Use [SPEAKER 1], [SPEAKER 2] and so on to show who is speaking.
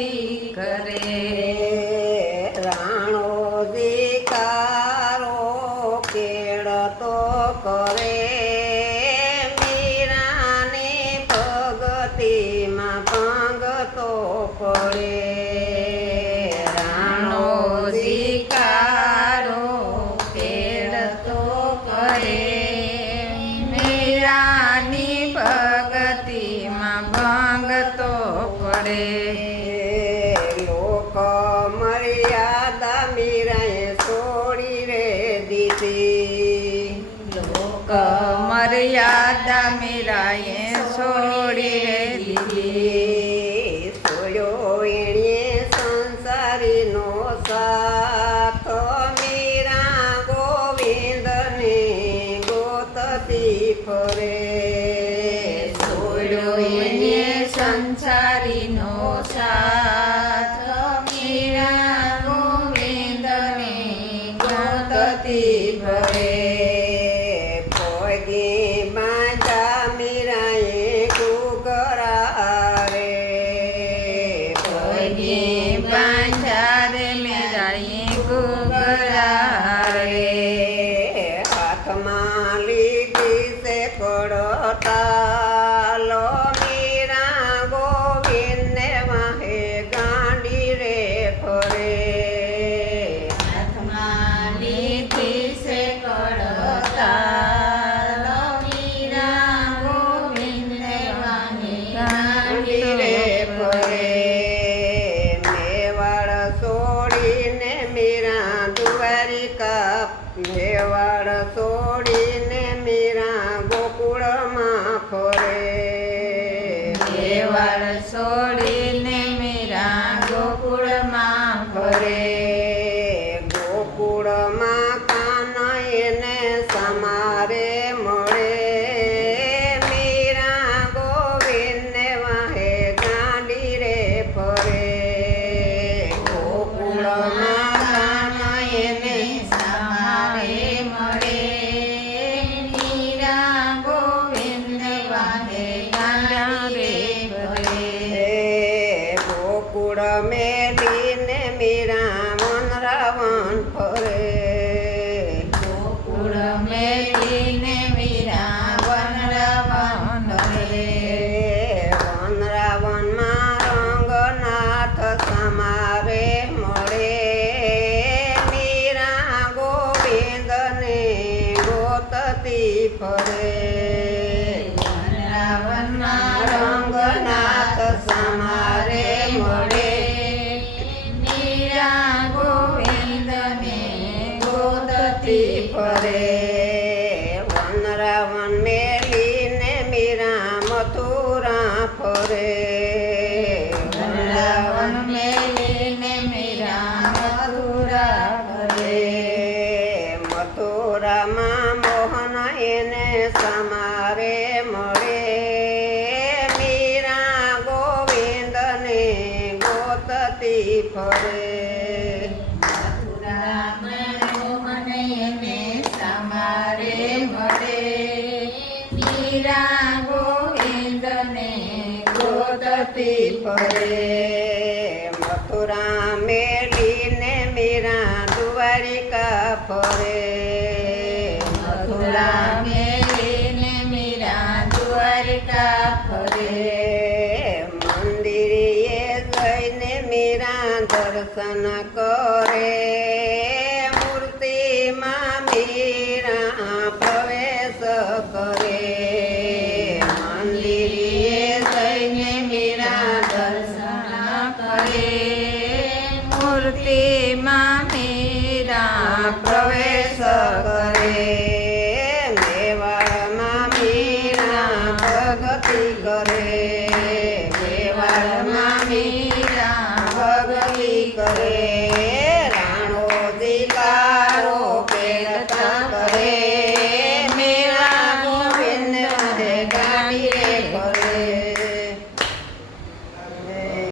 [SPEAKER 1] ભક્તિ કરે. રાણો દીકારો કેળતો કરે. મીરાને ભગતિમાં
[SPEAKER 2] પાંગતો પડે. પીરાએ છોડી રે
[SPEAKER 1] દીધી. લોક મર્યાદા મીરાએ છોડી રે
[SPEAKER 2] દીધી.
[SPEAKER 1] સોયો એણે સંસારીનો સાથ. મીરા ગોવિંદને ગોતતી ફરે.
[SPEAKER 2] મેવાડ છોડીને મીરા ગોકુળમાં ફરે.
[SPEAKER 1] દેવાળ છોડીને
[SPEAKER 2] ગોતતી ફરે.
[SPEAKER 1] રાવણમાં
[SPEAKER 2] રંગનાથ સમારે મળે.
[SPEAKER 1] મીરા
[SPEAKER 2] ફરે. મેલીને મીરા મથુરા ફરે.
[SPEAKER 1] રાવણ મેલીને મીરા મથુરા
[SPEAKER 2] એને સમારે મળે. મીરા ગોવિંદને ગોતતી ફરે.
[SPEAKER 1] ગોતતી
[SPEAKER 2] ફરે. મથુરા મેળીને મીરા દ્વારિકા ફરે.
[SPEAKER 1] મેલીને મીરા દ્વારિકા ફરે
[SPEAKER 2] મંદિરે જઈને મીરા દર્શન કરે મૂર્તિમાં મીરા પ્રવેશ કરે મંદિરે જઈને મીરા દર્શન
[SPEAKER 1] કરે મૂર્તિમાં મીરા
[SPEAKER 2] પ્રવેશ કરે